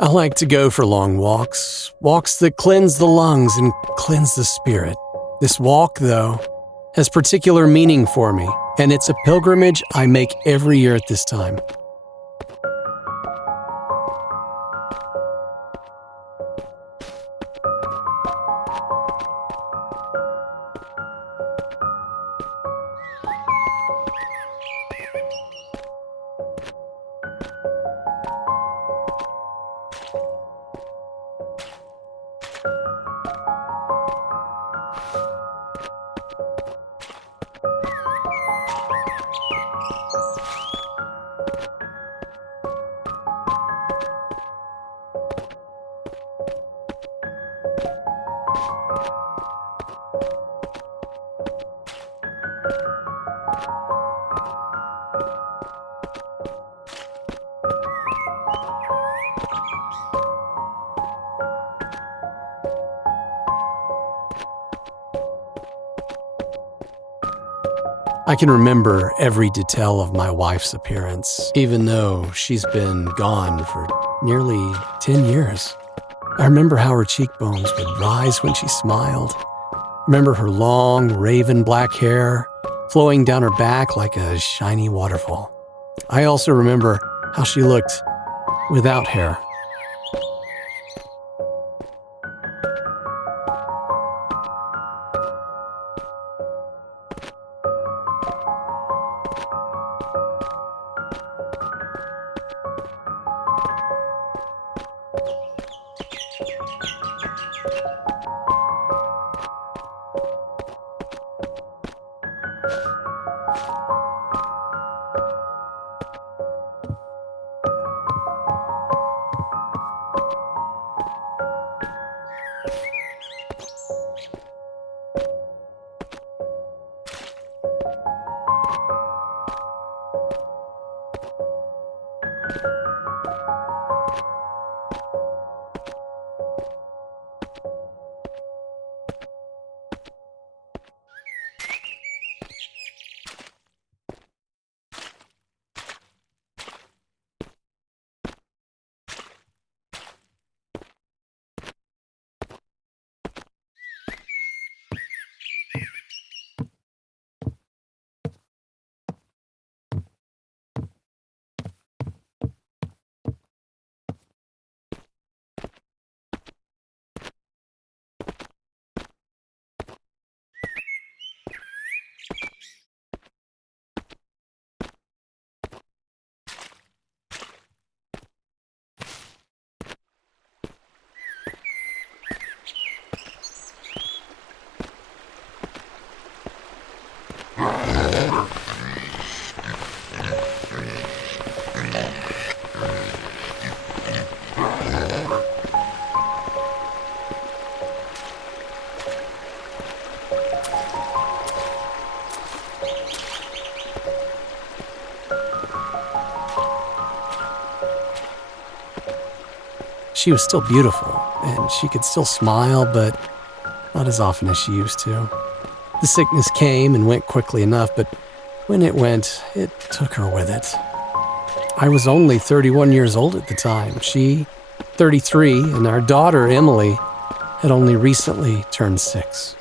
I like to go for long walks, walks that cleanse the lungs and cleanse the spirit. This walk, though, has particular meaning for me, and it's a pilgrimage I make every year at this time. I can remember every detail of my wife's appearance, even though she's been gone for nearly 10 years. I remember how her cheekbones would rise when she smiled. Remember her long, raven black hair flowing down her back like a shiny waterfall. I also remember how she looked without hair. She was still beautiful, and she could still smile, but not as often as she used to. The sickness came and went quickly enough, but when it went, it took her with it. I was only 31 years old at the time. She, 33, and our daughter, Emily, had only recently turned 6.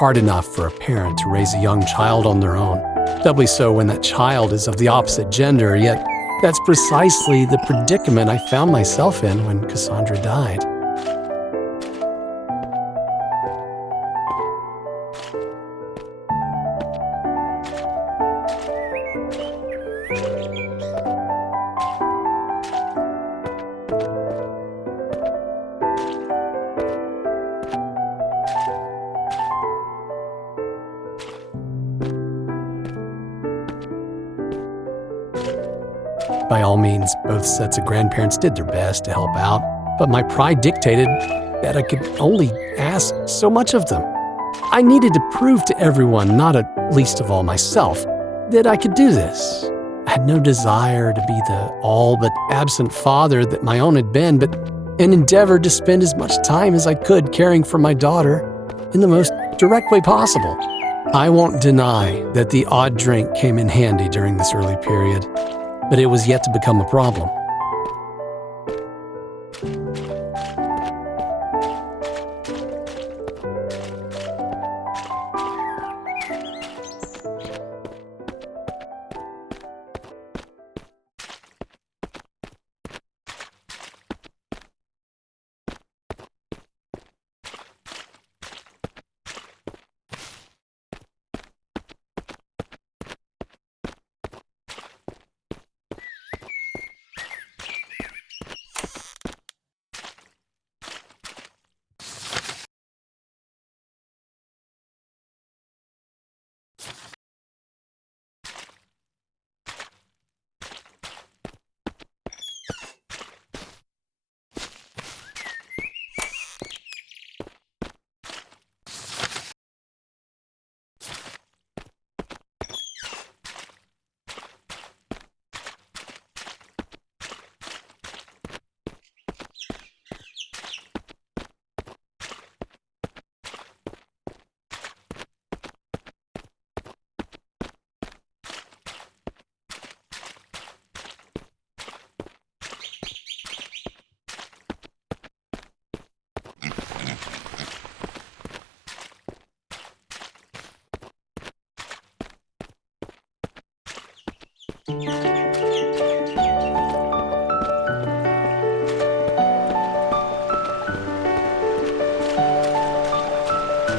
hard enough for a parent to raise a young child on their own, doubly so when that child is of the opposite gender, yet that's precisely the predicament I found myself in when Cassandra died. By all means, both sets of grandparents did their best to help out, but my pride dictated that I could only ask so much of them. I needed to prove to everyone, not at least of all myself, that I could do this. I had no desire to be the all but absent father that my own had been, but an endeavor to spend as much time as I could caring for my daughter in the most direct way possible. I won't deny that the odd drink came in handy during this early period, but it was yet to become a problem.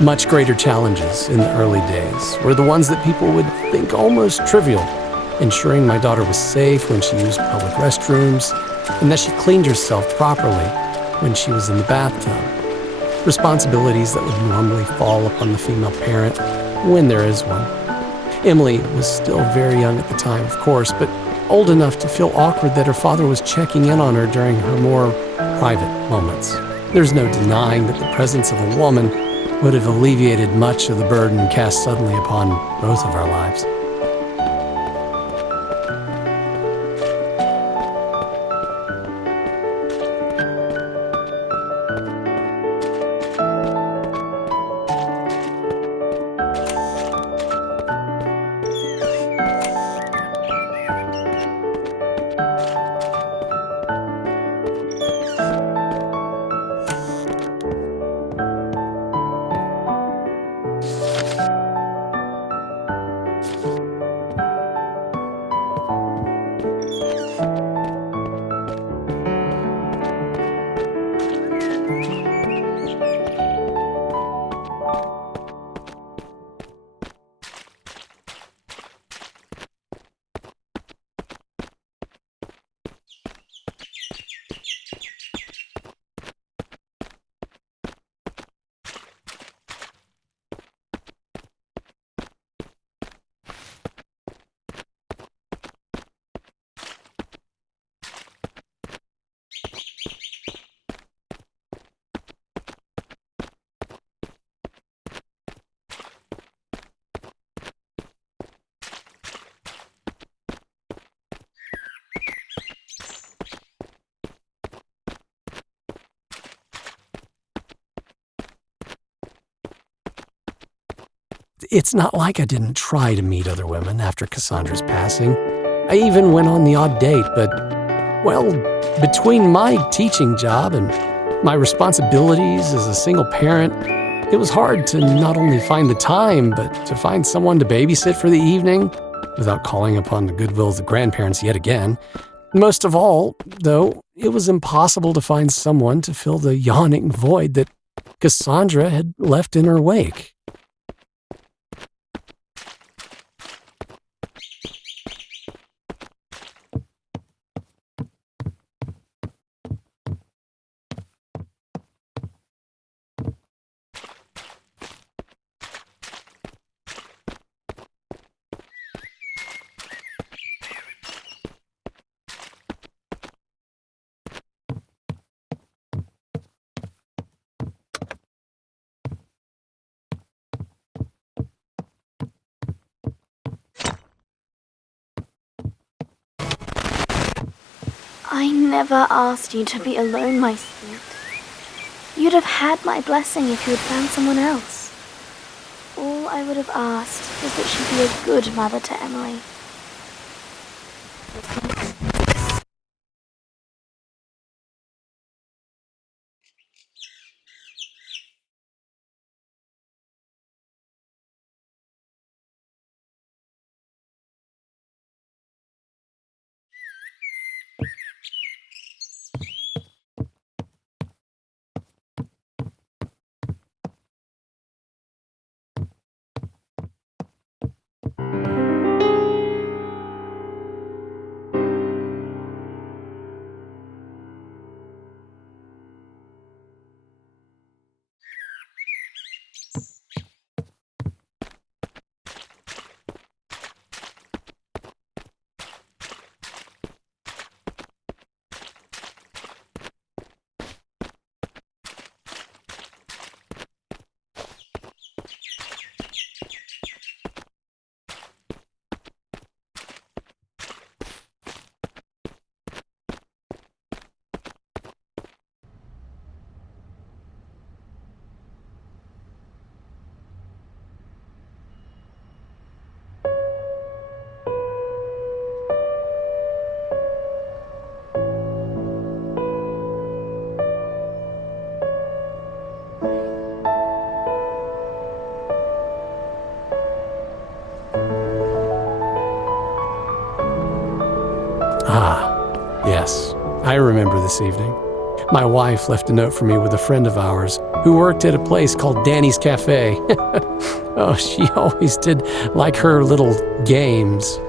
Much greater challenges in the early days were the ones that people would think almost trivial. Ensuring my daughter was safe when she used public restrooms, and that she cleaned herself properly when she was in the bathtub. Responsibilities that would normally fall upon the female parent when there is one. Emily was still very young at the time, of course, but old enough to feel awkward that her father was checking in on her during her more private moments. There's no denying that the presence of a woman would have alleviated much of the burden cast suddenly upon both of our lives. It's not like I didn't try to meet other women after Cassandra's passing. I even went on the odd date, but, well, between my teaching job and my responsibilities as a single parent, It was hard to not only find the time, but to find someone to babysit for the evening without calling upon the goodwill of the grandparents yet again. Most of all, though, it was impossible to find someone to fill the yawning void that Cassandra had left in her wake. I never asked you to be alone, my sweet. You'd have had my blessing if you had found someone else. All I would have asked was that she be a good mother to Emily. Yes, I remember this evening. My wife left a note for me with a friend of ours who worked at a place called Danny's Cafe. Oh, she always did like her little games.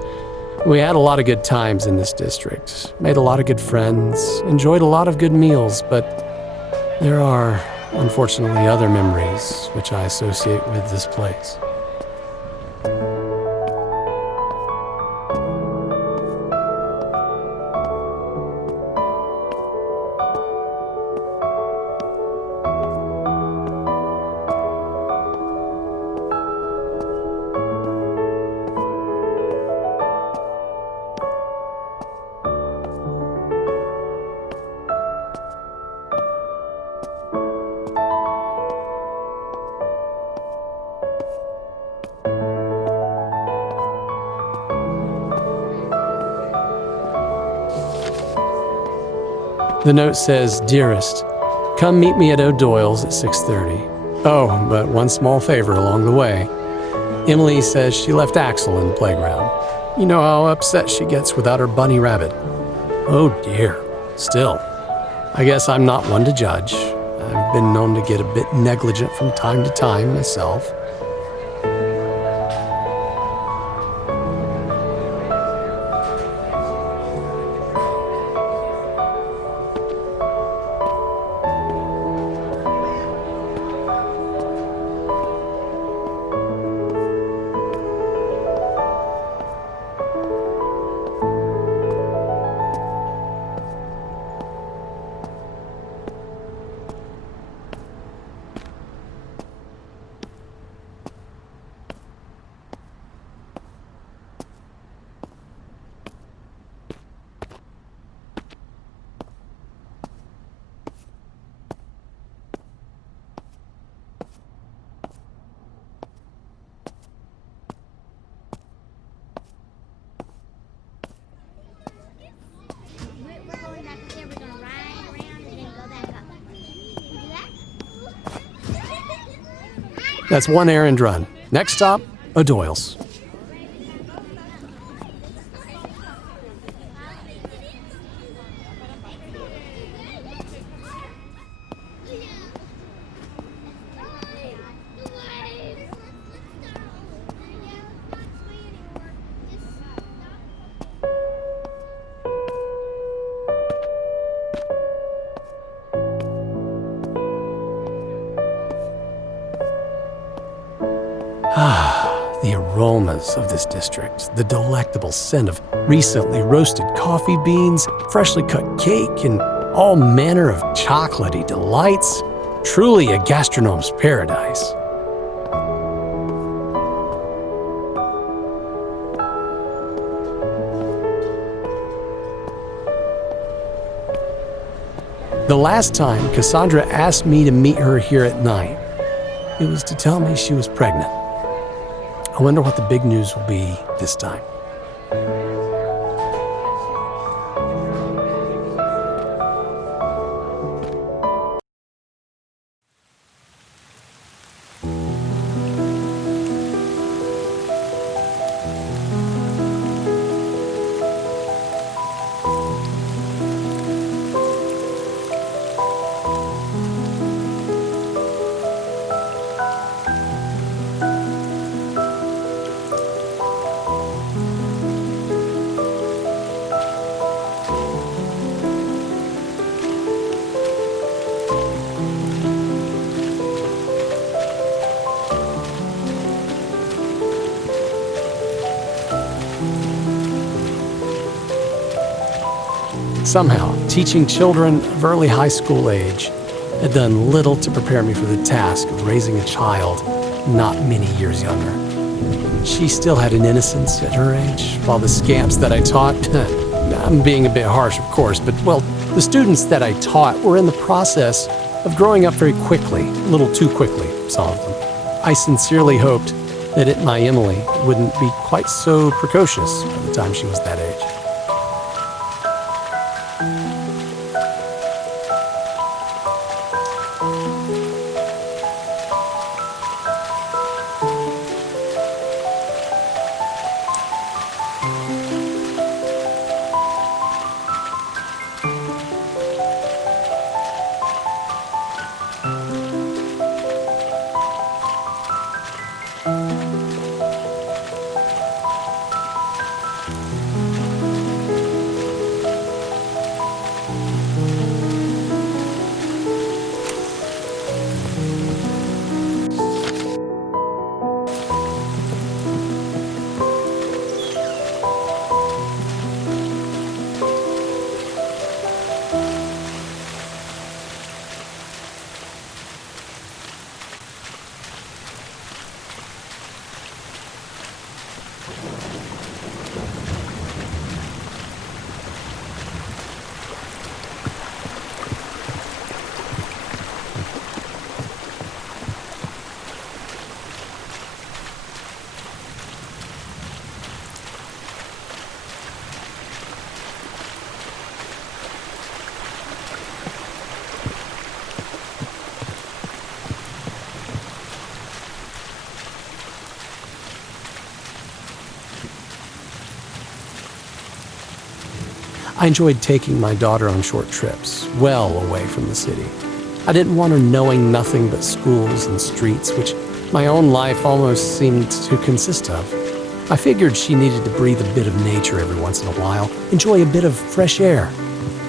We had a lot of good times in this district, made a lot of good friends, enjoyed a lot of good meals, but there are, unfortunately, other memories which I associate with this place. The note says, "Dearest, come meet me at O'Doyle's at 6:30. Oh, but one small favor along the way. Emily says she left Axel in the playground. You know how upset she gets without her bunny rabbit. Oh dear. Still, I guess I'm not one to judge. I've been known to get a bit negligent from time to time myself. That's one errand run. Next stop, O'Doyle's. The aromas of this district, the delectable scent of recently roasted coffee beans, freshly cut cake, and all manner of chocolatey delights. Truly a gastronome's paradise. The last time Cassandra asked me to meet her here at night, it was to tell me she was pregnant. I wonder what the big news will be this time. Somehow, teaching children of early high school age had done little to prepare me for the task of raising a child not many years younger. She still had an innocence at her age, while the scamps that I taught, I'm being a bit harsh of course, but well, the students that I taught were in the process of growing up very quickly, a little too quickly, some of them. I sincerely hoped that my Emily wouldn't be quite so precocious by the time she was that age. I enjoyed taking my daughter on short trips, well away from the city. I didn't want her knowing nothing but schools and streets, which my own life almost seemed to consist of. I figured she needed to breathe a bit of nature every once in a while, enjoy a bit of fresh air.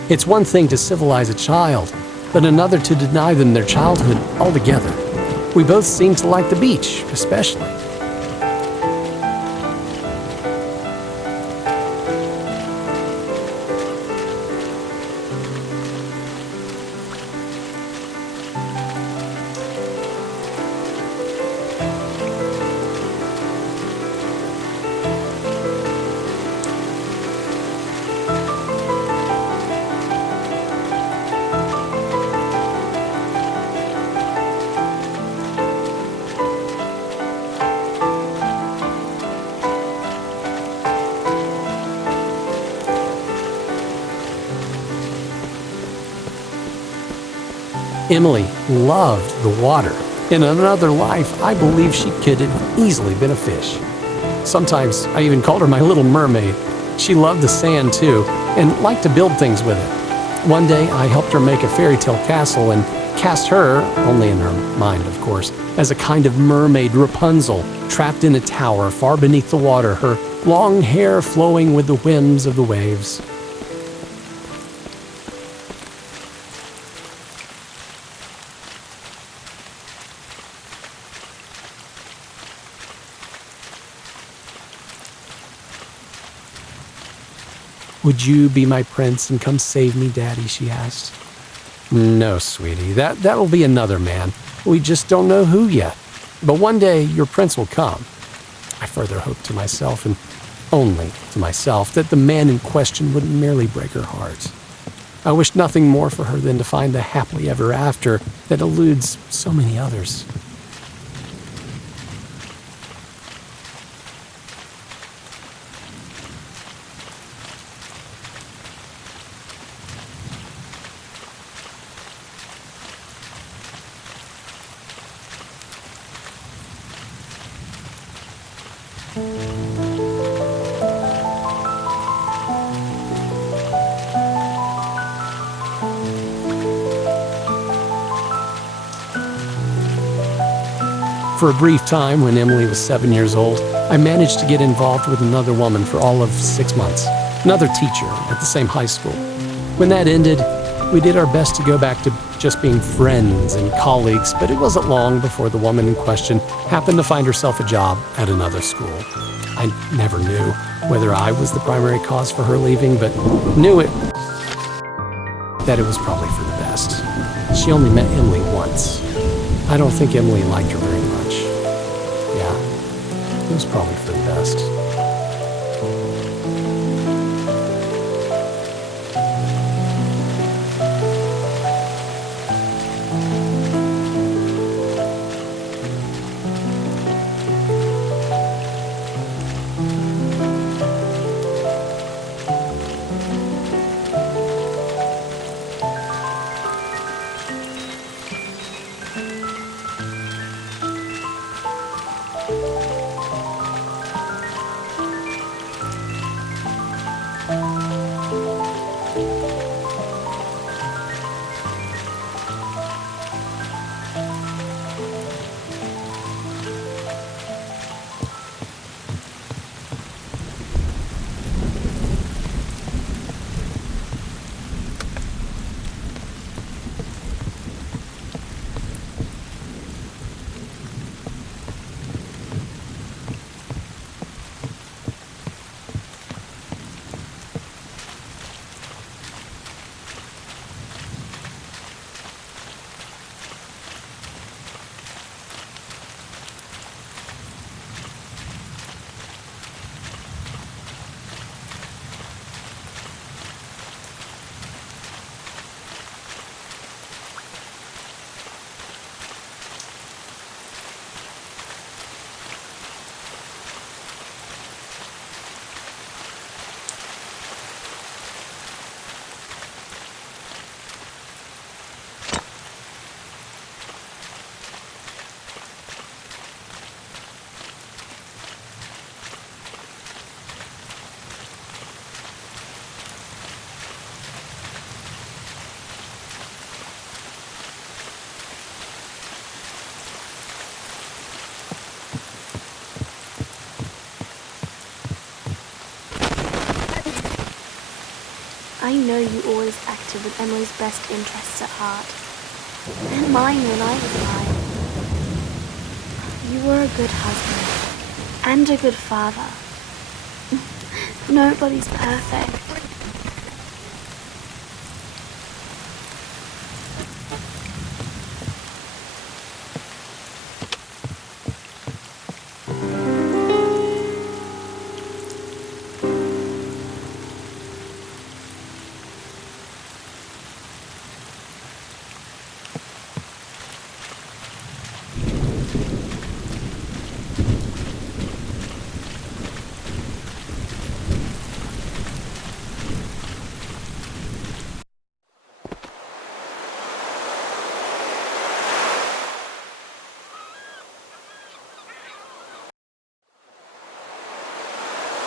It's one thing to civilize a child, but another to deny them their childhood altogether. We both seemed to like the beach, especially. Emily loved the water, In another life, I believe she could have easily been a fish. Sometimes I even called her my little mermaid. She loved the sand too, and liked to build things with it. One day, I helped her make a fairy tale castle and cast her, only in her mind of course, as a kind of mermaid Rapunzel, trapped in a tower far beneath the water, her long hair flowing with the whims of the waves. "Would you be my prince and come save me, Daddy?" she asked. "No, sweetie, that will be another man. We just don't know who yet. But one day your prince will come." I further hoped to myself, and only to myself, that the man in question wouldn't merely break her heart. I wished nothing more for her than to find the happily ever after that eludes so many others. For a brief time, when Emily was 7 years old, I managed to get involved with another woman for all of 6 months, another teacher at the same high school. When that ended, we did our best to go back to just being friends and colleagues, but it wasn't long before the woman in question happened to find herself a job at another school. I never knew whether I was the primary cause for her leaving, but knew that it was probably for the best. She only met Emily once. I don't think Emily liked her very much. Yeah, it was probably for the best. I know you always acted with Emily's best interests at heart, and mine when I was alive. You were a good husband, and a good father. Nobody's perfect.